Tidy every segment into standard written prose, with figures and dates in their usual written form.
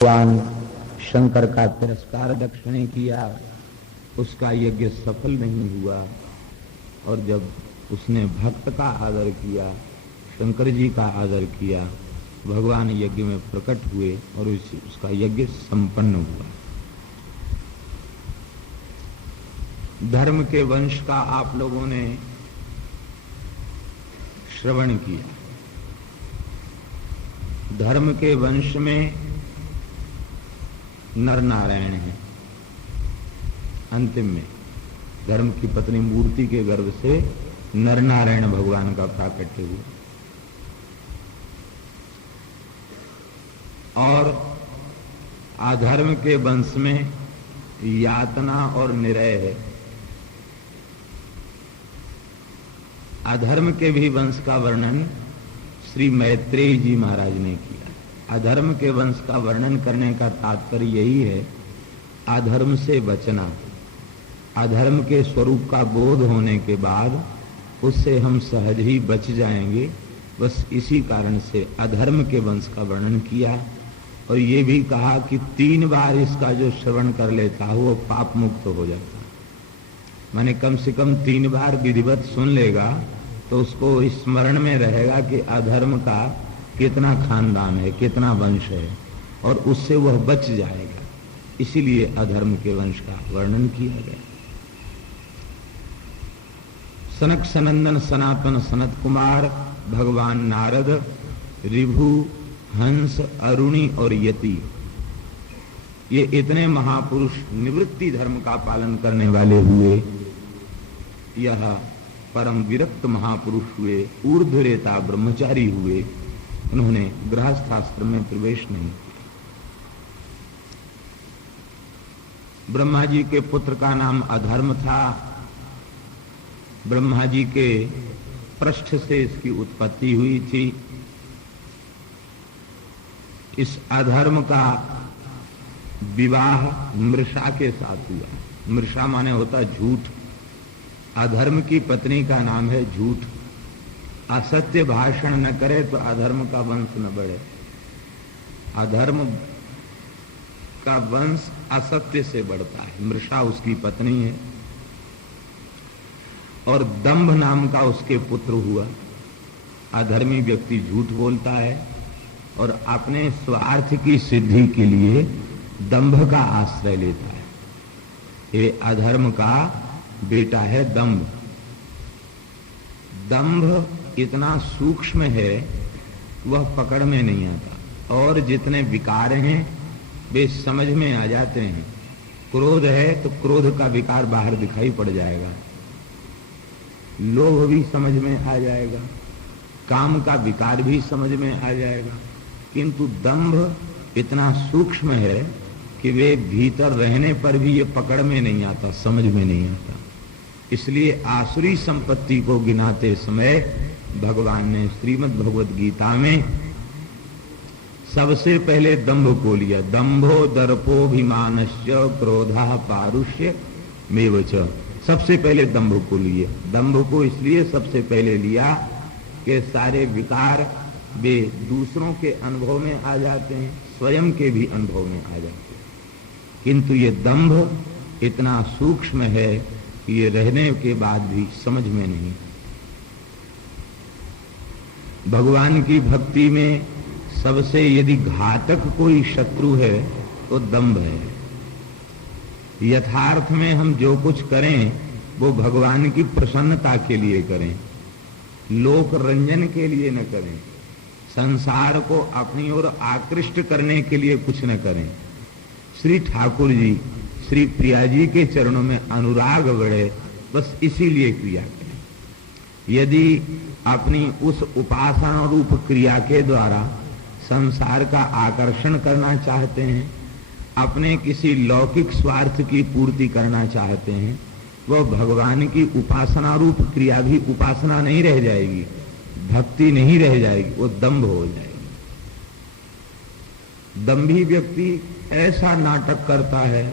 भगवान शंकर का तिरस्कार दक्ष ने किया, उसका यज्ञ सफल नहीं हुआ। और जब उसने भक्त का आदर किया, शंकर जी का आदर किया, भगवान यज्ञ में प्रकट हुए और उसका यज्ञ संपन्न हुआ। धर्म के वंश का आप लोगों ने श्रवण किया। धर्म के वंश में नर नारायण है। अंतिम में धर्म की पत्नी मूर्ति के गर्भ से नर नारायण भगवान का प्राकट्य हुआ। और अधर्म के वंश में यातना और निरय है। अधर्म के भी वंश का वर्णन श्री मैत्रेय जी महाराज ने किया। अधर्म के वंश का वर्णन करने का तात्पर्य यही है, अधर्म से बचना। अधर्म के स्वरूप का बोध होने के बाद उससे हम सहज ही बच जाएंगे। बस इसी कारण से अधर्म के वंश का वर्णन किया। और ये भी कहा कि 3 बार इसका जो श्रवण कर लेता है वो पाप मुक्त हो जाता है। माने कम से कम 3 बार विधिवत सुन लेगा तो उसको स्मरण में रहेगा कि अधर्म का कितना खानदान है, कितना वंश है, और उससे वह बच जाएगा। इसीलिए अधर्म के वंश का वर्णन किया गया। सनक सनंदन सनातन सनत कुमार, भगवान नारद, ऋभु, हंस, अरुणी और यति, ये इतने महापुरुष निवृत्ति धर्म का पालन करने वाले हुए। यह परम विरक्त महापुरुष हुए, ऊर्ध्वरेता ब्रह्मचारी हुए। उन्होंने गृहस्थाश्रम में प्रवेश नहीं किया। ब्रह्मा जी के पुत्र का नाम अधर्म था। ब्रह्मा जी के पृष्ठ से इसकी उत्पत्ति हुई थी। इस अधर्म का विवाह मृषा के साथ हुआ। मृषा माने होता झूठ। अधर्म की पत्नी का नाम है झूठ। असत्य भाषण न करे तो अधर्म का वंश न बढ़े। अधर्म का वंश असत्य से बढ़ता है। मृषा उसकी पत्नी है। और दंभ नाम का उसके पुत्र हुआ। अधर्मी व्यक्ति झूठ बोलता है और अपने स्वार्थ की सिद्धि के लिए दंभ का आश्रय लेता है। ये अधर्म का बेटा है दंभ। दंभ इतना सूक्ष्म है, वह पकड़ में नहीं आता। और जितने विकार हैं वे समझ में आ जाते हैं। क्रोध है तो क्रोध का विकार बाहर दिखाई पड़ जाएगा। लोभ भी समझ में आ जाएगा। काम का विकार भी समझ में आ जाएगा। किंतु दंभ इतना सूक्ष्म है कि वे भीतर रहने पर भी ये पकड़ में नहीं आता, समझ में नहीं आता। इसलिए आसुरी संपत्ति को गिनाते समय भगवान ने श्रीमद् भगवद गीता में सबसे पहले दंभ को लिया। दंभो दर्पोभिमानश्च क्रोधा पारुष्य मेवच। सबसे पहले दंभ को लिया। दंभ को इसलिए सबसे पहले लिया कि सारे विकार वे दूसरों के अनुभव में आ जाते हैं, स्वयं के भी अनुभव में आ जाते हैं। किंतु ये दंभ इतना सूक्ष्म है कि ये रहने के बाद भी समझ में नहीं। भगवान की भक्ति में सबसे यदि घातक कोई शत्रु है तो दंभ है। यथार्थ में हम जो कुछ करें वो भगवान की प्रसन्नता के लिए करें, लोक रंजन के लिए न करें, संसार को अपनी ओर आकृष्ट करने के लिए कुछ न करें। श्री ठाकुर जी, श्री प्रिया जी के चरणों में अनुराग बढ़े, बस इसीलिए क्रिया करें। यदि अपनी उस उपासना रूप क्रिया के द्वारा संसार का आकर्षण करना चाहते हैं, अपने किसी लौकिक स्वार्थ की पूर्ति करना चाहते हैं, वह भगवान की उपासना रूप क्रिया भी उपासना नहीं रह जाएगी, भक्ति नहीं रह जाएगी, वो दंभ हो जाएगी। दंभी व्यक्ति ऐसा नाटक करता है,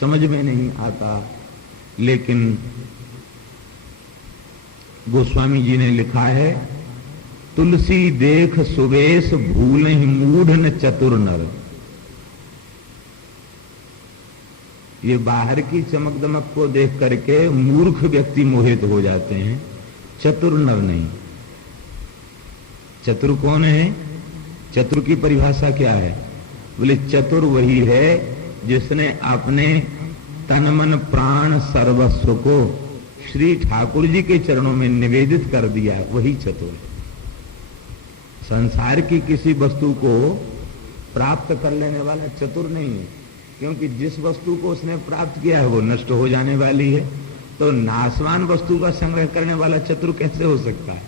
समझ में नहीं आता। लेकिन गोस्वामी जी ने लिखा है, तुलसी देख सुवेश भूल मूढ़ न चतुर नर। ये बाहर की चमक दमक को देख करके मूर्ख व्यक्ति मोहित हो जाते हैं, चतुर नर नहीं। चतुर कौन है? चतुर की परिभाषा क्या है? बोले चतुर वही है जिसने अपने तन मन प्राण सर्वस्व को श्री ठाकुर जी के चरणों में निवेदित कर दिया, वही चतुर है। संसार की किसी वस्तु को प्राप्त कर लेने वाला चतुर नहीं है, क्योंकि जिस वस्तु को उसने प्राप्त किया है वो नष्ट हो जाने वाली है। तो नाशवान वस्तु का संग्रह करने वाला चतुर कैसे हो सकता है?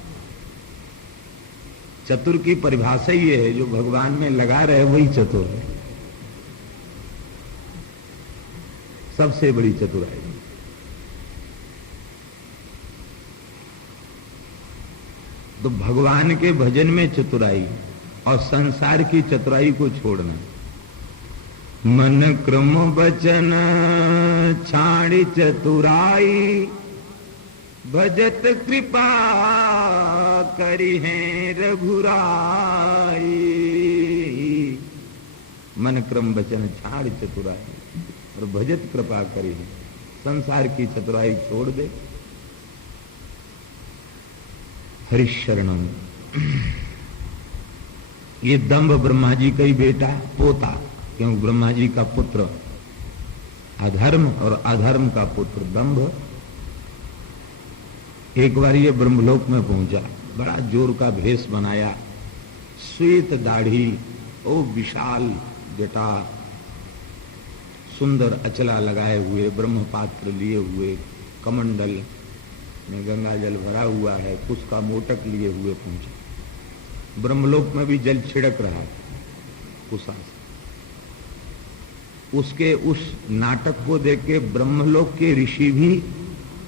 चतुर की परिभाषा ये है, जो भगवान में लगा रहे वही चतुर है, सबसे बड़ी चतुराई। तो भगवान के भजन में चतुराई और संसार की चतुराई को छोड़ना। मन क्रम वचन छाड़ी चतुराई, भजत कृपा करी है रघुराई। मन क्रम वचन छाड़ चतुराई और भजत कृपा करी है, संसार की चतुराई छोड़ दे। हरिशरणम, ये दंभ ब्रह्मा जी का ही बेटा पोता, क्योंकि ब्रह्मा जी का पुत्र अधर्म और अधर्म का पुत्र दंभ। एक बार ये ब्रह्मलोक में पहुंचा, बड़ा जोर का भेष बनाया, श्वेत दाढ़ी, ओ विशाल जटा, सुंदर अचला लगाए हुए, ब्रह्म पात्र लिए हुए, कमंडल में गंगा जल भरा हुआ है, उसका मोटक लिए हुए पहुंचा। ब्रह्मलोक में भी जल छिड़क रहा था उषा से। उसके उस नाटक को देख के ब्रह्मलोक के ऋषि भी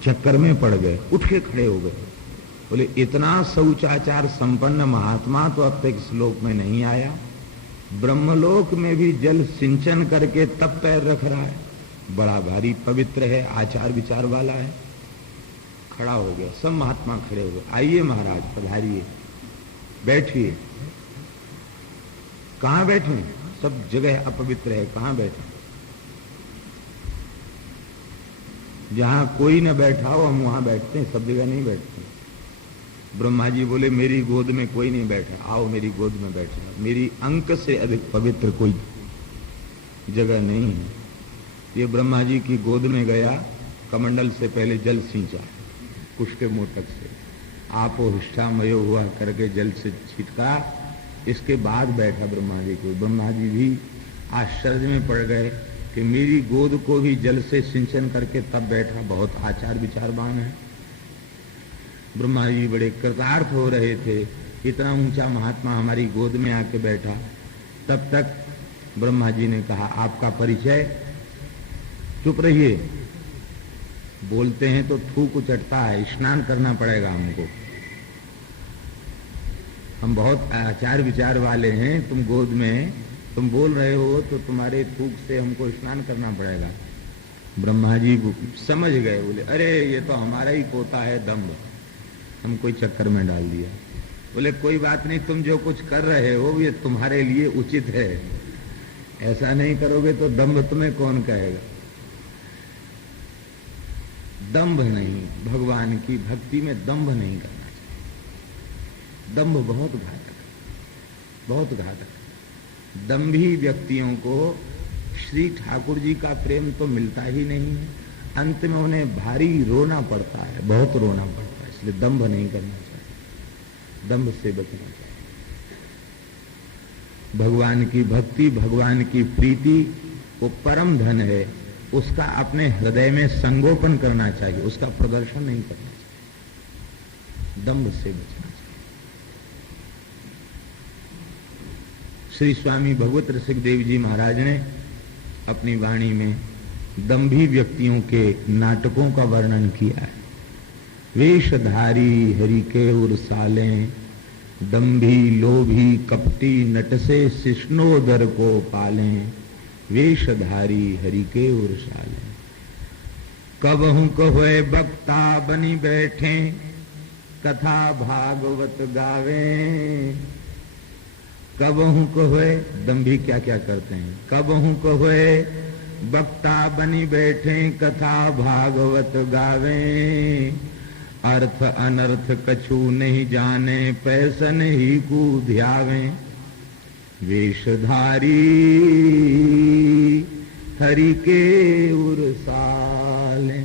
चक्कर में पड़ गए, उठ के खड़े हो गए। बोले इतना शौचाचार संपन्न महात्मा तो अब तक इस लोक में नहीं आया, ब्रह्मलोक में भी जल सिंचन करके तब पैर रख रहा है, बड़ा भारी पवित्र है, आचार विचार वाला है। खड़ा हो गया, सब महात्मा खड़े हो गए। आइए महाराज पधारिए, बैठिए। कहां बैठे? सब जगह अपवित्र है, कहां बैठे? जहां कोई न बैठा हो हम वहां बैठते हैं, सब जगह नहीं बैठते। ब्रह्मा जी बोले मेरी गोद में कोई नहीं बैठा, आओ मेरी गोद में बैठो। मेरी अंक से अधिक पवित्र कोई जगह नहीं है। ये ब्रह्मा जी की गोद में गया, कमंडल से पहले जल सींचा उसके मोटक से, आपो हिष्ठामयो हुआ करके जल से छिटका, इसके बाद बैठा ब्रह्मा जी को। ब्रह्मा जी भी आश्चर्य में पड़ गए कि मेरी गोद को भी जल से सिंचन करके तब बैठा, बहुत आचार विचारवान है। ब्रह्मा जी बड़े कृतार्थ हो रहे थे, इतना ऊंचा महात्मा हमारी गोद में आके बैठा। तब तक ब्रह्मा जी ने कहा आपका परिचय? चुप रहिए, बोलते हैं तो थूक उचटता है, स्नान करना पड़ेगा हमको, हम बहुत आचार विचार वाले हैं, तुम गोद में तुम बोल रहे हो तो तुम्हारे थूक से हमको स्नान करना पड़ेगा। ब्रह्मा जी समझ गए, बोले अरे ये तो हमारा ही पोता है दंभ, हम कोई चक्कर में डाल दिया। बोले कोई बात नहीं, तुम जो कुछ कर रहे हो ये तुम्हारे लिए उचित है, ऐसा नहीं करोगे तो दंभ तुम्हें कौन कहेगा। दंभ नहीं, भगवान की भक्ति में दंभ नहीं करना चाहिए। दंभ बहुत घातक है, बहुत घातक है। दंभी व्यक्तियों को श्री ठाकुर जी का प्रेम तो मिलता ही नहीं है, अंत में उन्हें भारी रोना पड़ता है, बहुत रोना पड़ता है। इसलिए दंभ नहीं करना चाहिए, दंभ से बचना चाहिए। भगवान की भक्ति, भगवान की प्रीति वो परम धन है, उसका अपने हृदय में संगोपन करना चाहिए, उसका प्रदर्शन नहीं करना चाहिए, दंभ से बचना चाहिए। श्री स्वामी भगवत रसिकदेव जी महाराज ने अपनी वाणी में दंभी व्यक्तियों के नाटकों का वर्णन किया है। वेशधारी हरि के उर्साले, दंभी लोभी कपटी नट से शिष्णोदर को पालें, वेशधारी हरि के उर्साले। कबहू कहोए बक्ता बनी बैठे, कथा भागवत गावे। कबहू कहोए, दंभी क्या क्या करते हैं, कबहू कहोए वक्ता बनी बैठे कथा भागवत गावे, अर्थ अनर्थ कछु नहीं जाने पैसन ही को ध्यावे। वेशधारी हरि के उरसाले।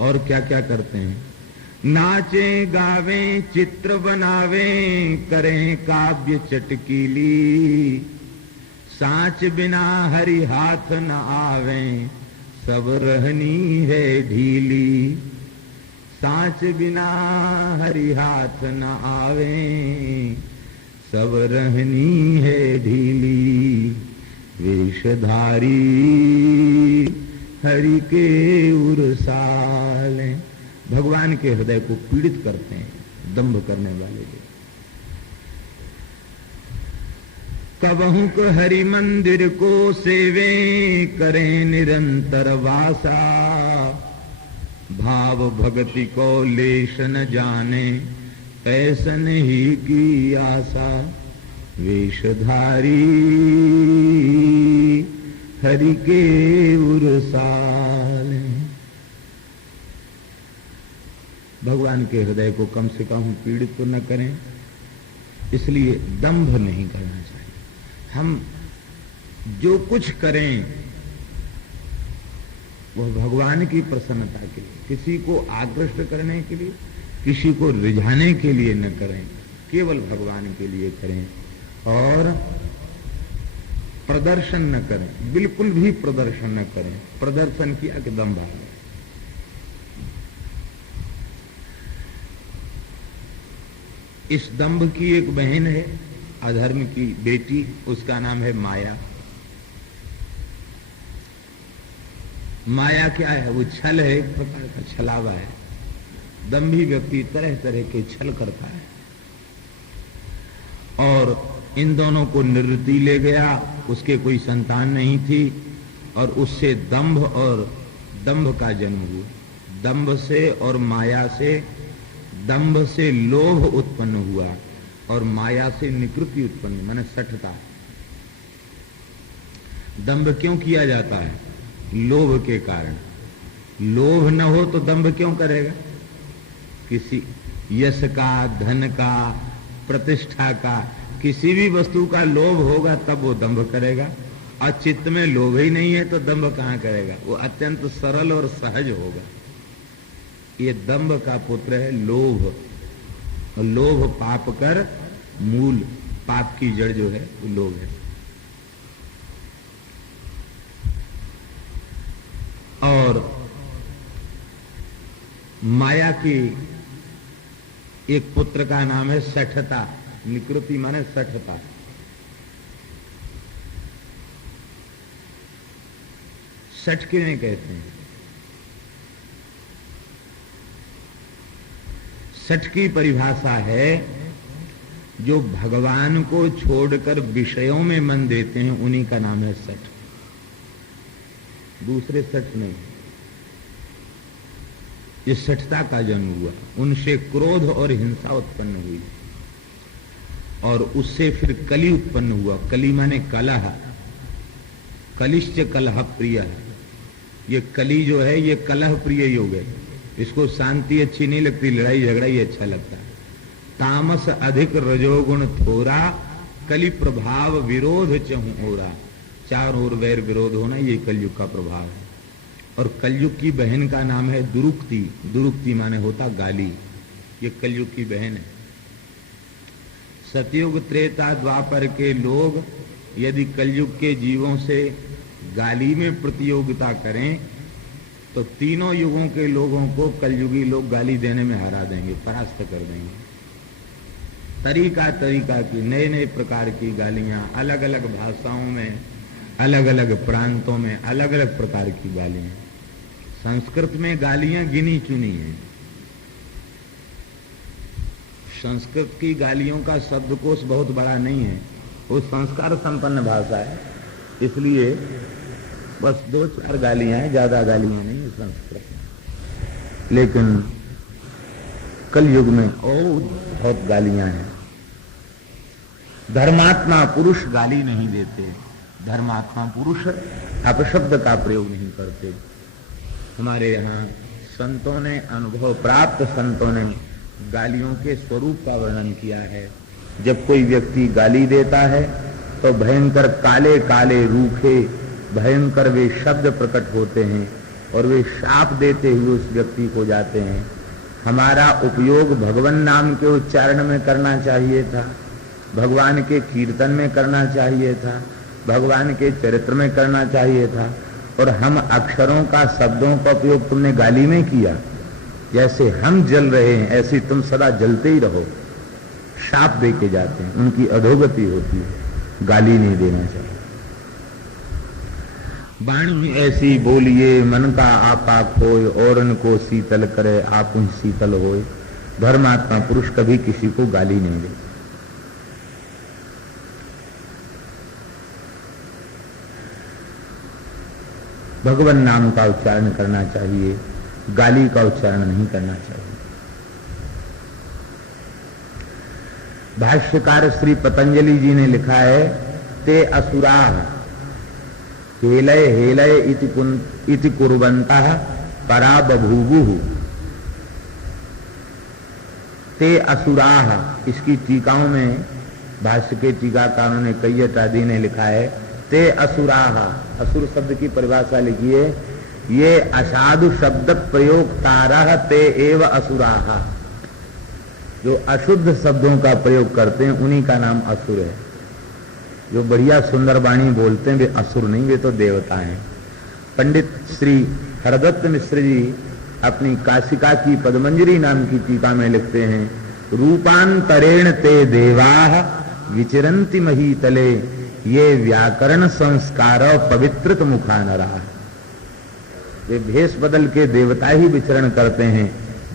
और क्या क्या करते हैं? नाचे गावे चित्र बनावे करें काव्य चटकीली, सांच बिना हरि हाथ न आवे सब रहनी है ढीली। सांच बिना हरि हाथ न आवे सब रहनी है ढीली। वेशधारी हरि के उरसाले। भगवान के हृदय को पीड़ित करते हैं दंभ करने वाले लोग। कबहु को हरि मंदिर को सेवे करें निरंतर वासा, भाव भक्ति को लेश न जाने ऐसन ही की आशा। वेशधारी हरि के उरसाले। भगवान के हृदय को कम से कम पीड़ित तो न करें, इसलिए दंभ नहीं करना चाहिए। हम जो कुछ करें वह भगवान की प्रसन्नता के लिए, किसी को आकृष्ट करने के लिए, किसी को रिझाने के लिए न करें, केवल भगवान के लिए करें। और प्रदर्शन न करें, बिल्कुल भी प्रदर्शन न करें। प्रदर्शन किया कि दंभ आ गया। इस दंभ की एक बहन है, अधर्म की बेटी, उसका नाम है माया। माया क्या है? वो छल है, एक प्रकार का छलावा है। दंभी व्यक्ति तरह तरह के छल करता है। और इन दोनों को निवृत्ति ले गया, उसके कोई संतान नहीं थी और उससे दंभ और दंभ का जन्म हुआ। दंभ से और माया से, दंभ से लोभ उत्पन्न हुआ और माया से निकृति उत्पन्न, माने सठता। दंभ क्यों किया जाता है? लोभ के कारण। लोभ न हो तो दंभ क्यों करेगा? किसी यश का, धन का, प्रतिष्ठा का, किसी भी वस्तु का लोभ होगा तब वो दंभ करेगा। और चित्त में लोभ ही नहीं है तो दंभ कहां करेगा? वो अत्यंत सरल और सहज होगा। ये दंभ का पुत्र है लोभ। और लोभ पाप कर मूल, पाप की जड़ जो है वो लोभ है। और माया की एक पुत्र का नाम है सठता। निकृति माने सठता। सठ किन्हें कहते हैं? सठ की परिभाषा है जो भगवान को छोड़कर विषयों में मन देते हैं, उन्हीं का नाम है सठ। दूसरे सठ नहीं। इस सठता का जन्म हुआ, उनसे क्रोध और हिंसा उत्पन्न हुई और उससे फिर कली उत्पन्न हुआ। कली माने कलह। कलिश्च कलह प्रिय है। ये कली जो है ये कलह प्रिय योग है। इसको शांति अच्छी नहीं लगती, लड़ाई झगड़ा ही अच्छा लगता है। तामस अधिक रजोगुण थोरा, कली प्रभाव विरोध चहु ओरा। चारों ओर वैर विरोध होना ये कलयुग का प्रभाव है। और कलयुग की बहन का नाम है दुरुक्ति। दुरुक्ति माने होता गाली। ये कलयुग की बहन है। सतयुग त्रेता द्वापर के लोग यदि कलयुग के जीवों से गाली में प्रतियोगिता करें तो तीनों युगों के लोगों को कलयुगी लोग गाली देने में हरा देंगे, परास्त कर देंगे। तरीका तरीका की नए नए प्रकार की गालियां, अलग अलग भाषाओं में, अलग अलग प्रांतों में अलग अलग प्रकार की गालियां। संस्कृत में गालियां गिनी चुनी हैं। संस्कृत की गालियों का शब्दकोश बहुत बड़ा नहीं है, वो संस्कार संपन्न भाषा है, इसलिए बस 2-4 गालियां हैं, ज्यादा गालियां नहीं है संस्कृत में। लेकिन कलयुग में और बहुत गालियां हैं। धर्मात्मा पुरुष गाली नहीं देते, धर्मात्मा पुरुष अपशब्द का प्रयोग नहीं करते। हमारे यहाँ संतों ने, अनुभव प्राप्त संतों ने गालियों के स्वरूप का वर्णन किया है। जब कोई व्यक्ति गाली देता है तो भयंकर काले काले रूखे भयंकर वे शब्द प्रकट होते हैं और वे शाप देते हुए उस व्यक्ति को जाते हैं। हमारा उपयोग भगवान नाम के उच्चारण में करना चाहिए था, भगवान के कीर्तन में करना चाहिए था, भगवान के चरित्र में करना चाहिए था, और हम अक्षरों का, शब्दों का उपयोग तुमने गाली में किया। जैसे हम जल रहे हैं ऐसे तुम सदा जलते ही रहो। शाप दे के जाते हैं, उनकी अधोगति होती है। गाली नहीं देना चाहिए। वाणी ऐसी बोलिए मन का आपा खोए, और उनको शीतल करे आप उन शीतल होए। धर्मात्मा पुरुष कभी किसी को गाली नहीं दे। भगवान नाम का उच्चारण करना चाहिए, गाली का उच्चारण नहीं करना चाहिए। भाष्यकार श्री पतंजलि जी ने लिखा है, ते असुराः हेलय हेलय इति कुर्वन्तः परा बभूवुः। ते असुराः, इसकी टीकाओं में भाष्य के टीकाकारों ने कैयट आदि ने लिखा है, ते असुराः। असुर शब्द की परिभाषा लिखिए, ये असाधु शब्द प्रयोगतारः ते एव असुराः। जो अशुद्ध शब्दों का प्रयोग करते हैं उन्हीं का नाम असुर है। जो बढ़िया सुंदर वाणी बोलते हैं वे असुर नहीं, वे तो देवता हैं। पंडित श्री हरदत्त मिश्र जी अपनी काशिका की पद्मंजरी नाम की टीका में लिखते हैं, रूपांतरेण ते देवाः विचरन्ति महीतले, ये व्याकरण संस्कार पवित्रत मुखानरा। वे भेष बदल के देवता ही विचरण करते हैं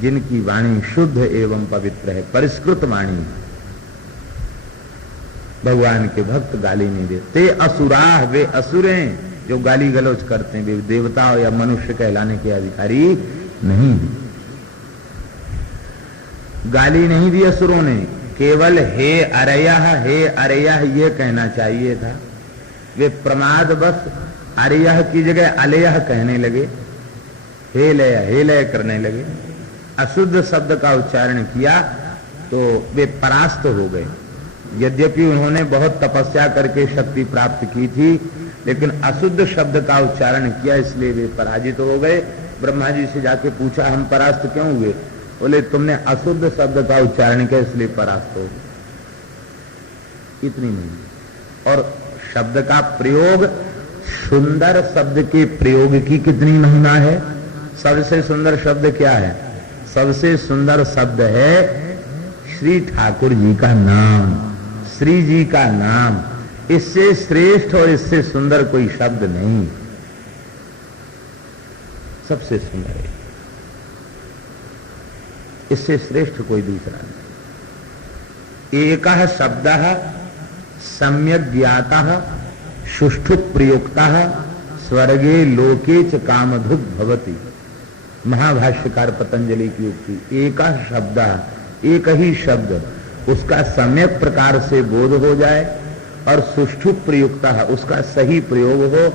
जिनकी वाणी शुद्ध एवं पवित्र है, परिष्कृत वाणी। भगवान के भक्त गाली नहीं देते। असुराः, वे असुर हैं जो गाली गलौज करते हैं, वे देवता या मनुष्य कहलाने के अधिकारी नहीं। गाली नहीं दी असुरों ने, केवल हे अरयः ये कहना चाहिए था। वे प्रमाद बस अरयः की जगह अलयः कहने लगे, हे लय करने लगे। अशुद्ध शब्द का उच्चारण किया तो वे परास्त हो गए। यद्यपि उन्होंने बहुत तपस्या करके शक्ति प्राप्त की थी, लेकिन अशुद्ध शब्द का उच्चारण किया इसलिए वे पराजित हो गए। ब्रह्मा जी से जाके पूछा, हम परास्त क्यों हुए? बोले, तुमने अशुद्ध शब्द का उच्चारण किया इसलिए परास्त हो। इतनी नहीं। और शब्द का प्रयोग, सुंदर शब्द के प्रयोग की कितनी महिमा है। सबसे सुंदर शब्द क्या है? सबसे सुंदर शब्द है श्री ठाकुर जी का नाम, श्री जी का नाम। इससे श्रेष्ठ और इससे सुंदर कोई शब्द नहीं, सबसे सुंदर है। इससे श्रेष्ठ कोई दूसरा नहीं। एकः शब्दः सम्यक् ज्ञातः सुष्ठु प्रयुक्तः स्वर्गे लोके च कामधुग् भवति। महाभाष्यकार पतंजलि की उक्ति। एकः शब्दः, एक ही शब्द, उसका सम्यक प्रकार से बोध हो जाए और सुष्ठु प्रयुक्तः, उसका सही प्रयोग हो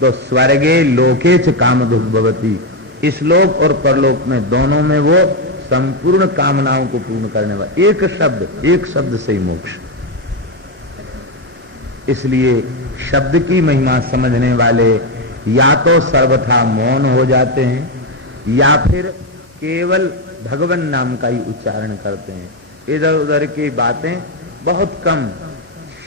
तो स्वर्गे लोके च कामधुग् भवति। इस लोक और परलोक में दोनों में वो संपूर्ण कामनाओं को पूर्ण करने वाला एक शब्द से ही मोक्ष। इसलिए शब्द की महिमा समझने वाले या तो सर्वथा मौन हो जाते हैं या फिर केवल भगवान नाम का ही उच्चारण करते हैं। इधर उधर की बातें बहुत कम,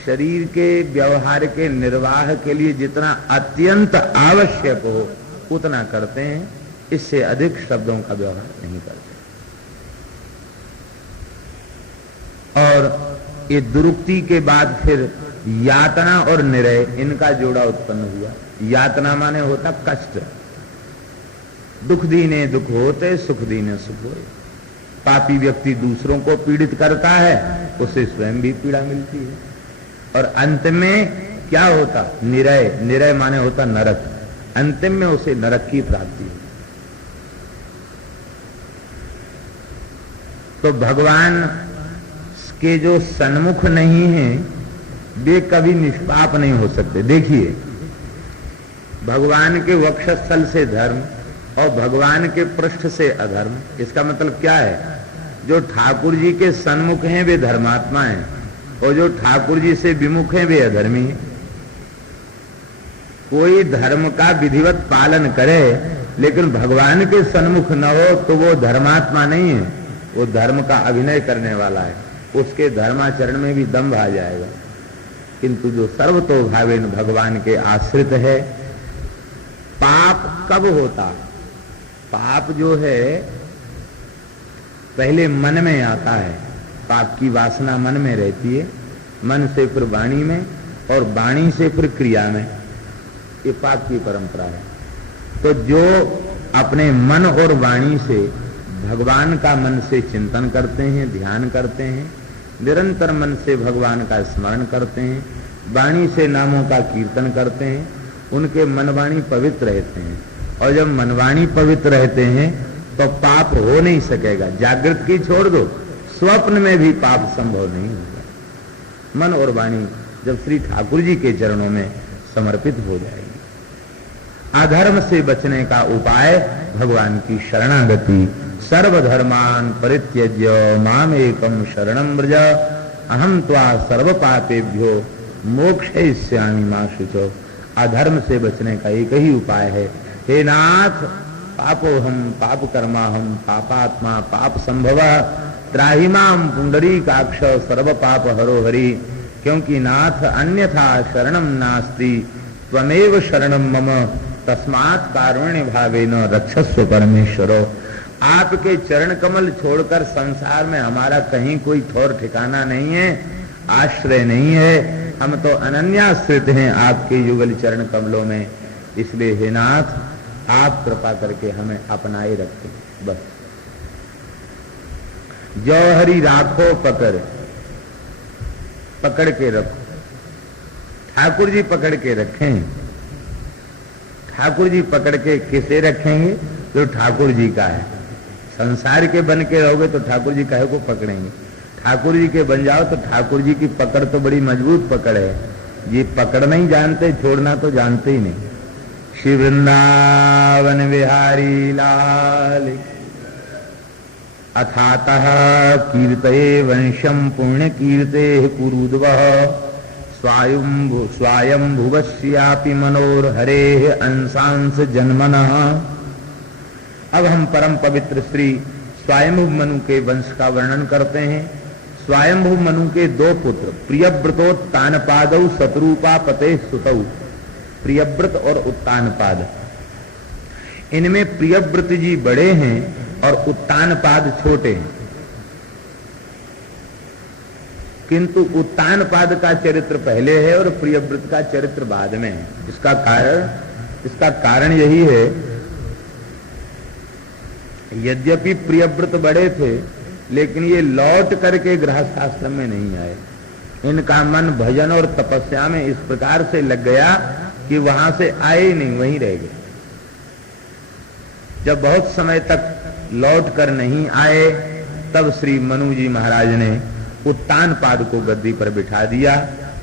शरीर के व्यवहार के निर्वाह के लिए जितना अत्यंत आवश्यक हो उतना करते हैं, इससे अधिक शब्दों का व्यवहार नहीं करते। और ये दुरुक्ति के बाद फिर यातना और निरय, इनका जोड़ा उत्पन्न हुआ। यातना माने होता कष्ट, दुख दीने दुख होते, सुख दीने सुख होते। पापी व्यक्ति दूसरों को पीड़ित करता है, उसे स्वयं भी पीड़ा मिलती है। और अंत में क्या होता? निरय। निरय माने होता नरक, अंतिम में उसे नरक की प्राप्ति है। तो भगवान के जो सन्मुख नहीं है वे कभी निष्पाप नहीं हो सकते। देखिए, भगवान के वक्षस्थल से धर्म और भगवान के पृष्ठ से अधर्म, इसका मतलब क्या है? जो ठाकुर जी के सन्मुख हैं वे धर्मात्मा हैं और जो ठाकुर जी से विमुख हैं वे अधर्मी हैं। कोई धर्म का विधिवत पालन करे लेकिन भगवान के सन्मुख न हो तो वो धर्मात्मा नहीं है, वो धर्म का अभिनय करने वाला है। उसके धर्माचरण में भी दम्भ आ जाएगा। किंतु जो सर्वतोभावेन भगवान के आश्रित है, पाप कब होता है? पाप जो है पहले मन में आता है। पाप की वासना मन में रहती है, मन से फिर वाणी में और वाणी से फिर क्रिया में। ये पाप की परंपरा है। तो जो अपने मन और वाणी से भगवान का मन से चिंतन करते हैं, ध्यान करते हैं, निरंतर मन से भगवान का स्मरण करते हैं, वाणी से नामों का कीर्तन करते हैं, उनके मनवाणी पवित्र रहते हैं। और जब मनवाणी पवित्र रहते हैं तो पाप हो नहीं सकेगा। जागृत की छोड़ दो, स्वप्न में भी पाप संभव नहीं होगा। मन और वाणी जब श्री ठाकुर जी के चरणों में समर्पित हो जाएगी। अधर्म से बचने का उपाय भगवान की शरणागति। सर्वधर्मान परित्यज्य माम एकम शरणं व्रज अहम त्वा सर्व पापेभ्यो मोक्षयिष्यामि मा शुचो। अधर्म से बचने का एक ही उपाय है, हे नाथ पापोहम पाप कर्माहम पापात्मा पाप संभव त्राहिमाम पुंडरीकाक्ष सर्व पाप हरो हरि। क्योंकि नाथ अन्यथा शरणम नास्ति त्वमेव शरणम मम तस्मात् कारुण्य भावेन रक्षस्व परमेश्वरो। आपके चरण कमल छोड़कर संसार में हमारा कहीं कोई ठौर ठिकाना नहीं है, आश्रय नहीं है। हम तो अनन्याश्रित हैं आपके युगल चरण कमलों में। इसलिए हे नाथ आप कृपा करके हमें अपनाए रखें। बस जौहरी राखो पकड़, पकड़ के रखो। ठाकुर जी पकड़ के रखें। ठाकुर जी पकड़ के किसे रखेंगे? जो ठाकुर जी का है। संसार के बन के रहोगे तो ठाकुर जी काहे को पकड़ेंगे? ठाकुर जी के बन जाओ तो ठाकुर जी की पकड़ तो बड़ी मजबूत पकड़ है। ये पकड़ नहीं जानते, छोड़ना तो जानते ही नहीं। श्री वृंदावन बिहारी लाल। अथातः कीर्तये वंशम पुण्य कीर्ते कुरुद्वः स्वायंभुवस्यापि मनोहरे अंशांश जन्मनः। अब हम परम पवित्र श्री स्वयंभु मनु के वंश का वर्णन करते हैं। स्वयंभु मनु के दो पुत्र प्रियव्रतोत्तानपादौ शत्रुपा पते सुतौ। प्रियव्रत और उत्तानपाद, इनमें प्रियव्रत जी बड़े हैं और उत्तानपाद छोटे हैं। किंतु उत्तानपाद का चरित्र पहले है और प्रियव्रत का चरित्र बाद में है। इसका कारण यही है, यद्यपि प्रियव्रत बड़े थे लेकिन ये लौट करके गृहस्थाश्रम में नहीं आए। इनका मन भजन और तपस्या में इस प्रकार से लग गया कि वहां से आए ही नहीं, वहीं रह गए। जब बहुत समय तक लौट कर नहीं आए तब श्री मनु जी महाराज ने उत्तानपाद को गद्दी पर बिठा दिया।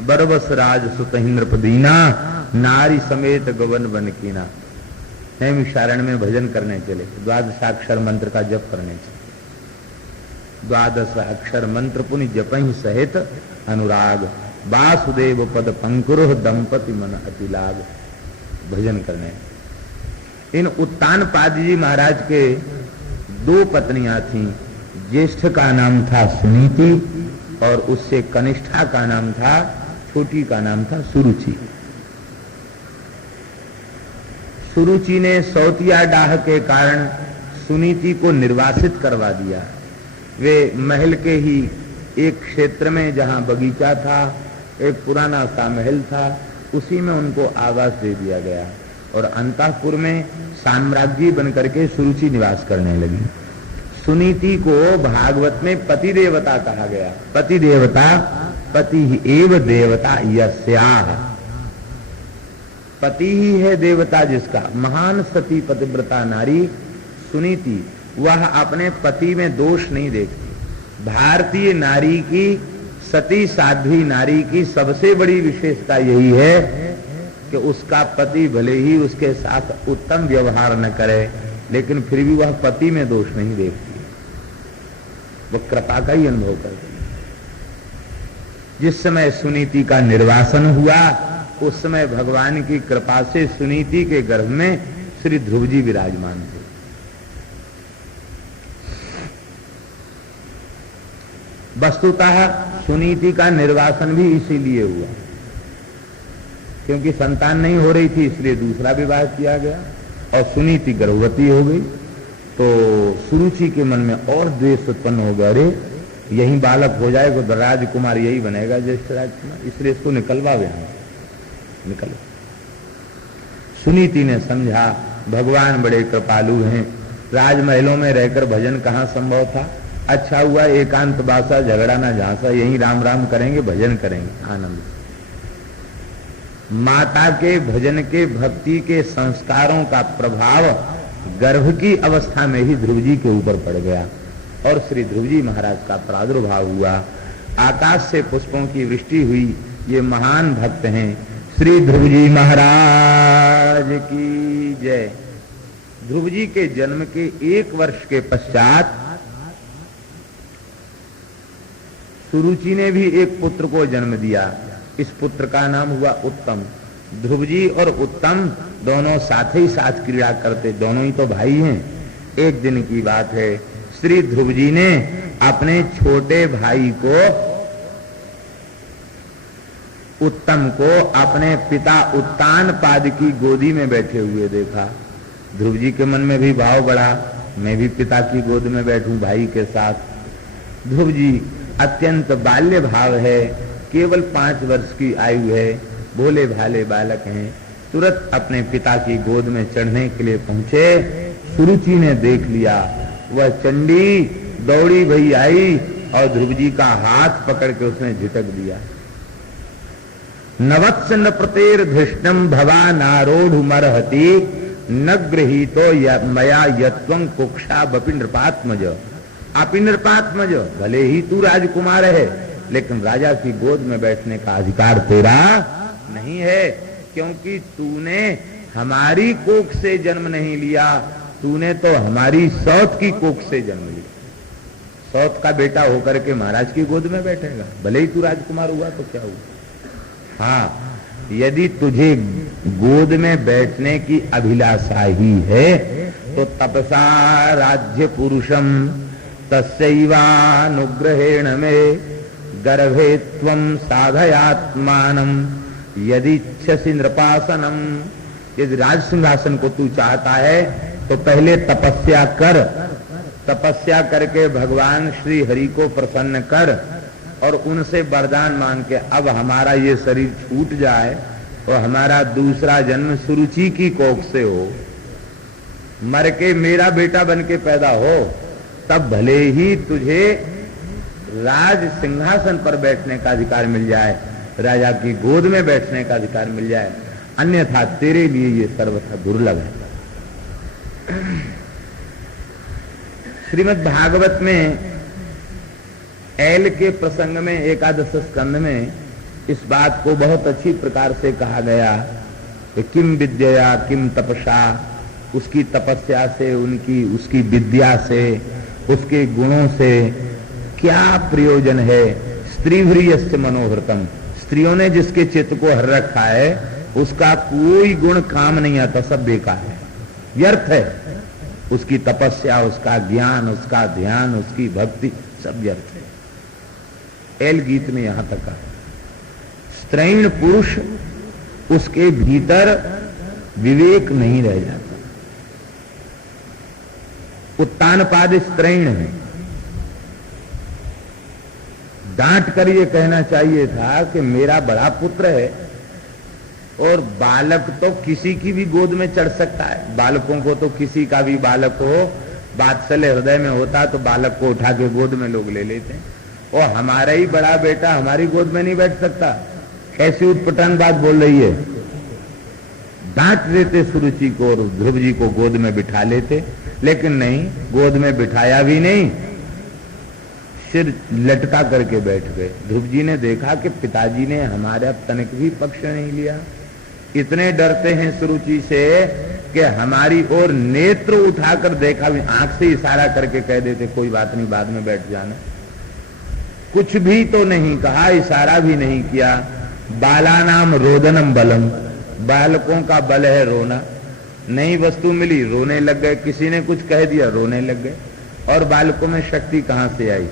बरबस राज सुतहिंद्र पदीना नारी समेत गवन बन कीना। नैमिषारण्य में भजन करने चले, द्वादशाक्षर मंत्र का जप करने चले। द्वादश अक्षर मंत्र पुनि जपहि सहित अनुराग वासुदेव पद पंकुरुह दंपति मन अतिलाग। भजन करने इन उत्तानपाद जी महाराज के दो पत्नियां थीं। ज्येष्ठ का नाम था सुनीति और उससे कनिष्ठा का नाम था, छोटी का नाम था सुरुचि। सुरुचि ने सौतिया डाह के कारण सुनीति को निर्वासित करवा दिया। वे महल के ही एक क्षेत्र में जहां बगीचा था, एक पुराना सा महल था, उसी में उनको आवास दे दिया गया और अंतःपुर में साम्राज्ञी बनकर के सुरुचि निवास करने लगी। सुनीति को भागवत में पति देवता कहा गया। पति देवता, पति ही एव देवता यस्याः। पति ही है देवता जिसका। महान सती पतिव्रता नारी सुनीति, वह अपने पति में दोष नहीं देखती। भारतीय नारी की सती साध्वी नारी की सबसे बड़ी विशेषता यही है कि उसका पति भले ही उसके साथ उत्तम व्यवहार न करे, लेकिन फिर भी वह पति में दोष नहीं देखती, वह कृपा का ही अनुभव करती। जिस समय सुनीति का निर्वासन हुआ उस समय भगवान की कृपा से सुनीति के गर्भ में श्री ध्रुव जी विराजमान थे। वस्तुतः सुनीति का निर्वासन भी इसीलिए हुआ क्योंकि संतान नहीं हो रही थी, इसलिए दूसरा विवाह किया गया और सुनीति गर्भवती हो गई। तो सुरुचि के मन में और द्वेष उत्पन्न हो गया, अरे यही बालक हो जाएगा तो राजकुमार यही बनेगा ज्येष्ठ राजकुमार, इसलिए इसको निकलवा यहाँ निकलो। सुनीति ने समझा भगवान बड़े कृपालु हैं, राजमहलों में रहकर भजन कहाँ संभव था, अच्छा हुआ एकांत बासा झगड़ा ना झांसा, यही राम राम करेंगे भजन करेंगे आनंद। माता के भजन के भक्ति के संस्कारों का प्रभाव गर्भ की अवस्था में ही ध्रुव जी के ऊपर पड़ गया और श्री ध्रुव जी महाराज का प्रादुर्भाव हुआ। आकाश से पुष्पों की वृष्टि हुई। ये महान भक्त हैं। श्री ध्रुव जी महाराज की जय। ध्रुव जी के जन्म के 1 वर्ष के पश्चात सुरुचि ने भी एक पुत्र को जन्म दिया। इस पुत्र का नाम हुआ उत्तम। ध्रुव जी और उत्तम दोनों साथ ही साथ क्रीड़ा करते, दोनों ही तो भाई हैं। एक दिन की बात है, श्री ध्रुव जी ने अपने छोटे भाई को उत्तम को अपने पिता उत्तानपाद की गोदी में बैठे हुए देखा। ध्रुव जी के मन में भी भाव बढ़ा, मैं भी पिता की गोद में बैठूं भाई के साथ। ध्रुव जी अत्यंत बाल्य भाव है, केवल 5 वर्ष की आयु है, भोले भाले बालक हैं। तुरंत अपने पिता की गोद में चढ़ने के लिए पहुंचे। सुरुचि ने देख लिया, वह चंडी दौड़ी भई आई और ध्रुव जी का हाथ पकड़ के उसने झिटक दिया। नवत्सन प्रतेर धृष्टम भवा नारोढ़ मरहति न गृहीतो मया यत्वं कुक्षा बपि नृपात्मज। आपी नृपात्मज, भले ही तू राजकुमार है लेकिन राजा की गोद में बैठने का अधिकार तेरा नहीं है, क्योंकि तूने हमारी कोख से जन्म नहीं लिया, तूने तो हमारी सौत की कोख से जन्म लिया। सौत का बेटा होकर के महाराज की गोद में बैठेगा, भले ही तू राजकुमार हुआ तो क्या हुआ। हाँ, यदि तुझे गोद में बैठने की अभिलाषा ही है तो तपसा राज्य पुरुषम तस्यैवानुग्रहेण में गर्भे त्वं साधयात्मानं यदिच्छसि नृपासनम। यदि राज सिंहासन को तू चाहता है तो पहले तपस्या कर, तपस्या करके भगवान श्री हरि को प्रसन्न कर और उनसे वरदान मांग के अब हमारा ये शरीर छूट जाए और हमारा दूसरा जन्म सुरुचि की कोख से हो, मर के मेरा बेटा बन के पैदा हो, तब भले ही तुझे राज सिंहासन पर बैठने का अधिकार मिल जाए, राजा की गोद में बैठने का अधिकार मिल जाए, अन्यथा तेरे लिए ये सर्वथा दुर्लभ है। श्रीमद् भागवत में ऐल के प्रसंग में एकादश स्कंध में इस बात को बहुत अच्छी प्रकार से कहा गया कि किम विद्या किम तपसा, उसकी तपस्या से, उसकी विद्या से, उसके गुणों से क्या प्रयोजन है। स्त्रीभ्रियस्य मनोहृतम, स्त्रियों ने जिसके चित्त को हर रखा है उसका कोई गुण काम नहीं आता, सब बेकार है, व्यर्थ है। उसकी तपस्या, उसका ज्ञान, उसका ध्यान, उसकी भक्ति सब व्यर्थ है। एल गीत में यहां तक है, स्त्रैण पुरुष उसके भीतर विवेक नहीं रह जाता। उत्तानपाद स्त्रैण है। डांट कर ये कहना चाहिए था कि मेरा बड़ा पुत्र है, और बालक तो किसी की भी गोद में चढ़ सकता है। बालकों को तो किसी का भी बालक हो, वात्सल्य हृदय में होता तो बालक को उठा के गोद में लोग ले लेते हैं, और हमारा ही बड़ा बेटा हमारी गोद में नहीं बैठ सकता। कैसी उटपटांग बात बोल रही है। डांट देते सुरुचि को और ध्रुव जी को गोद में बिठा लेते, लेकिन नहीं, गोद में बिठाया भी नहीं, सिर लटका करके बैठ गए। ध्रुव जी ने देखा कि पिताजी ने हमारा तनिक भी पक्ष नहीं लिया, इतने डरते हैं सुरुचि से कि हमारी ओर नेत्र उठाकर देखा भी, आंख से इशारा करके कह देते कोई बात नहीं बाद में बैठ जाना। कुछ भी तो नहीं कहा, इशारा भी नहीं किया। बालानाम रोदनम बलम, बालकों का बल है रोना। नई वस्तु मिली रोने लग गए, किसी ने कुछ कह दिया रोने लग गए। और बालकों में शक्ति कहां से आई?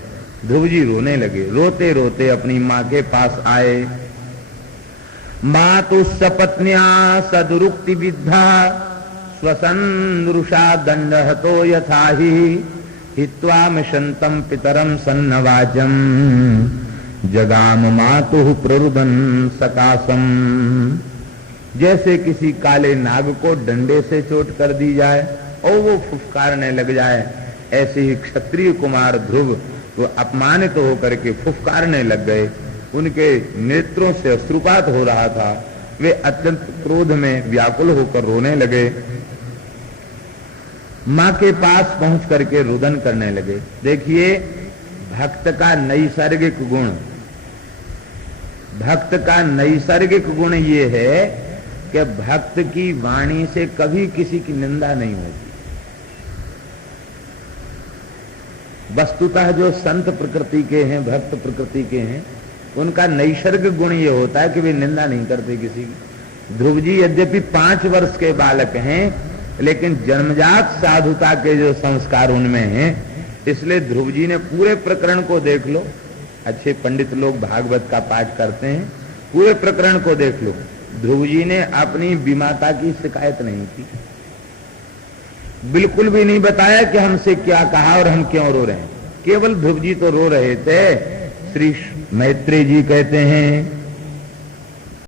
ध्रुव जी रोने लगे, रोते रोते अपनी मां के पास आए। मातु सपत्न्या सदुरुक्ति विद्धा स्वसंदृशा दंडहतो यथाहि हित्वा मिशंतम पितरम सन्नवाचम जगाम मातु प्ररुदन सकासम। जैसे किसी काले नाग को डंडे से चोट कर दी जाए और वो फुफकारने लग जाए, ऐसे ही क्षत्रिय कुमार ध्रुव वो अपमानित होकर के फुफकारने लग गए। उनके नेत्रों से अश्रुपात हो रहा था, वे अत्यंत क्रोध में व्याकुल होकर रोने लगे। मां के पास पहुंच करके रुदन करने लगे। देखिए भक्त का नैसर्गिक गुण, भक्त का नैसर्गिक गुण ये है कि भक्त की वाणी से कभी किसी की निंदा नहीं होती। वस्तुतः जो संत प्रकृति के हैं, भक्त प्रकृति के हैं, उनका नैसर्गिक गुण ये होता है कि वे निंदा नहीं करते किसी की। ध्रुव जी यद्यपि 5 वर्ष के बालक हैं, लेकिन जन्मजात साधुता के जो संस्कार उनमें हैं, इसलिए ध्रुव जी ने पूरे प्रकरण को देख लो। अच्छे पंडित लोग भागवत का पाठ करते हैं, पूरे प्रकरण को देख लो। ध्रुव जी ने अपनी विमाता की शिकायत नहीं की, बिल्कुल भी नहीं बताया कि हमसे क्या कहा और हम क्यों रो रहे हैं। केवल ध्रुव जी तो रो रहे थे। श्री मैत्रेय जी कहते हैं